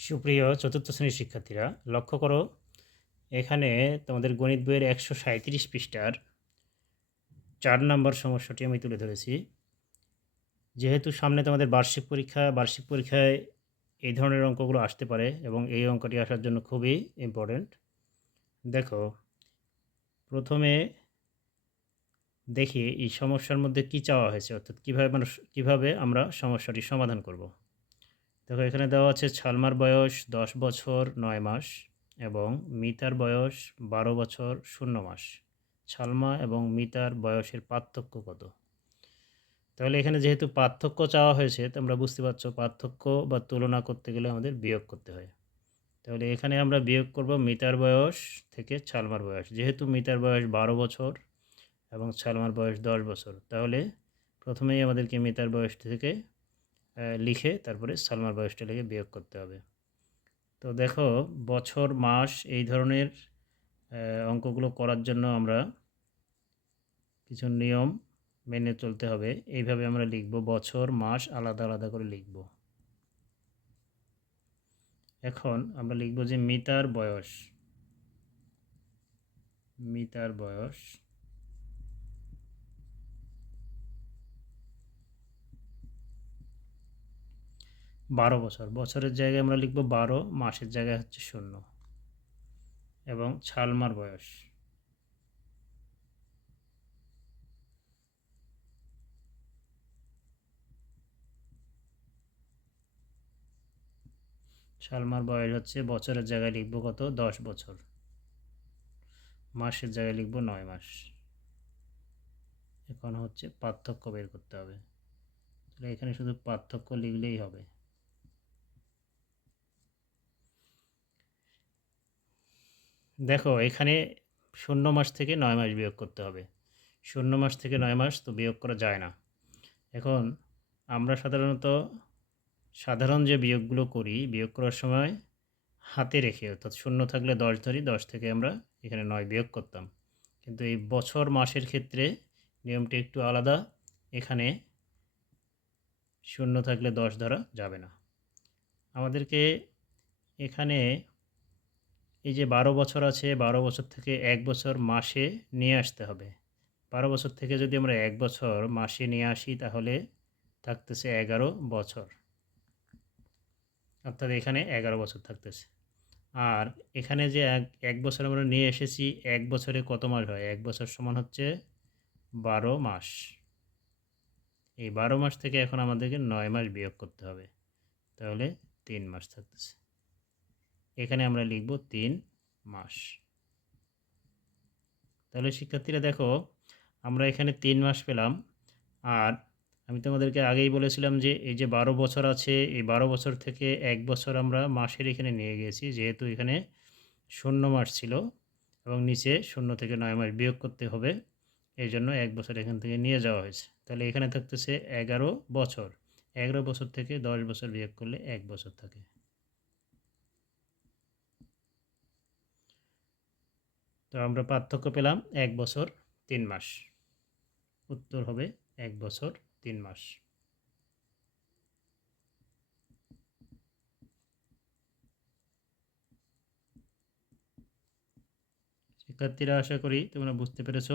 সুপ্রিয় চতুর্থ শ্রেণির শিক্ষার্থীরা, লক্ষ্য করো, এখানে তোমাদের গণিত বইয়ের একশো সাঁত্রিশ পৃষ্ঠার চার নম্বর সমস্যাটি আমি তুলে ধরেছি। যেহেতু সামনে তোমাদের বার্ষিক পরীক্ষা, বার্ষিক পরীক্ষায় এই ধরনের অঙ্কগুলো আসতে পারে এবং এই অঙ্কটি আসার জন্য খুবই ইম্পর্ট্যান্ট দেখো, প্রথমে দেখি এই সমস্যার মধ্যে কী চাওয়া হয়েছে, অর্থাৎ কীভাবে মানুষ, কীভাবে আমরা সমস্যাটি সমাধান করব। দেখো, এখানে দেওয়া আছে ছালমার বয়স দশ বছর নয় মাস এবং মিতার বয়স বারো বছর শূন্য মাস। ছালমা এবং মিতার বয়সের পার্থক্য কত? তাহলে এখানে যেহেতু পার্থক্য চাওয়া হয়েছে, তোমরা বুঝতে পারছ পার্থক্য বা তুলনা করতে গেলে আমাদের বিয়োগ করতে হয়। তাহলে এখানে আমরা বিয়োগ করব মিতার বয়স থেকে ছালমার বয়স। যেহেতু মিতার বয়স বারো বছর এবং ছালমার বয়স দশ বছর, তাহলে প্রথমেই আমাদেরকে মিতার বয়স থেকে লিখে তারপরে সালমার বয়সটা লিখে বিয়োগ করতে হবে। তো দেখো, বছর, মাস এই ধরনের অঙ্কগুলো করার জন্য আমরা কিছু নিয়ম মেনে চলতে হবে। এইভাবে আমরা লিখব, বছর, মাস আলাদা আলাদা করে লিখব। এখন আমরা লিখব যে মিতার বয়স। মিতার বয়স। বারো বছর। বছরের জায়গায় আমরা লিখব বারো, মাসের জায়গায় হচ্ছে শূন্য। এবং ছালমার বয়স। সালমার বয়স হচ্ছে বছরের জায়গায় লিখব কত? দশ বছর। মাসের জায়গায় লিখব নয় মাস। এখন হচ্ছে পার্থক্য বের করতে হবে। তাহলে এখানে শুধু পার্থক্য লিখলেই হবে। দেখো, এখানে শূন্য মাস থেকে নয় মাস বিয়োগ করতে হবে। শূন্য মাস থেকে নয় মাস তো বিয়োগ করা যায় না। এখন আমরা সাধারণত সাধারণ যে বিয়োগগুলো করি, বিয়োগ করার সময় হাতে রেখে, অর্থাৎ শূন্য থাকলে দশ ধরি, দশ থেকে আমরা এখানে নয় বিয়োগ করতাম। কিন্তু এই বছর মাসের ক্ষেত্রে নিয়মটি একটু আলাদা। এখানে শূন্য থাকলে দশ ধরা যাবে না। আমাদেরকে এখানে এই যে বারো বছর আছে, বারো বছর থেকে এক বছর মাসে নিয়ে আসতে হবে। বারো বছর থেকে যদি আমরা এক বছর মাসে নিয়ে আসি, তাহলে থাকতেছে এগারো বছর। অর্থাৎ এখানে এগারো বছর থাকতেছে। আর এখানে যে এক এক বছর আমরা নিয়ে এসেছি, এক বছরে কত মাস হয়? এক বছর সমান হচ্ছে বারো মাস। এই বারো মাস থেকে এখন আমাদেরকে নয় মাস বিয়োগ করতে হবে। তাহলে তিন মাস থাকতেছে। এখানে আমরা লিখব তিন মাস। তাহলে শিক্ষার্থীরা দেখো, আমরা এখানে তিন মাস পেলাম। আর আমি তোমাদেরকে আগেই বলেছিলাম যে, এই যে বারো বছর আছে, এই বারো বছর থেকে এক বছর আমরা মাসের এখানে নিয়ে গেছি। যেহেতু এখানে শূন্য মাস ছিল এবং নিচে শূন্য থেকে নয় মাস বিয়োগ করতে হবে, এই জন্য এক বছর এখান থেকে নিয়ে যাওয়া হয়েছে। তাহলে এখানে থাকতেছে এগারো বছর। এগারো বছর থেকে দশ বছর বিয়োগ করলে এক বছর থাকে। তো আমরা পার্থক্য পেলাম এক বছর, তিন মাস। উত্তর হবে এক বছর, তিন মাস। শিক্ষার্থীরা আশা করি তোমরা বুঝতে পেরেছ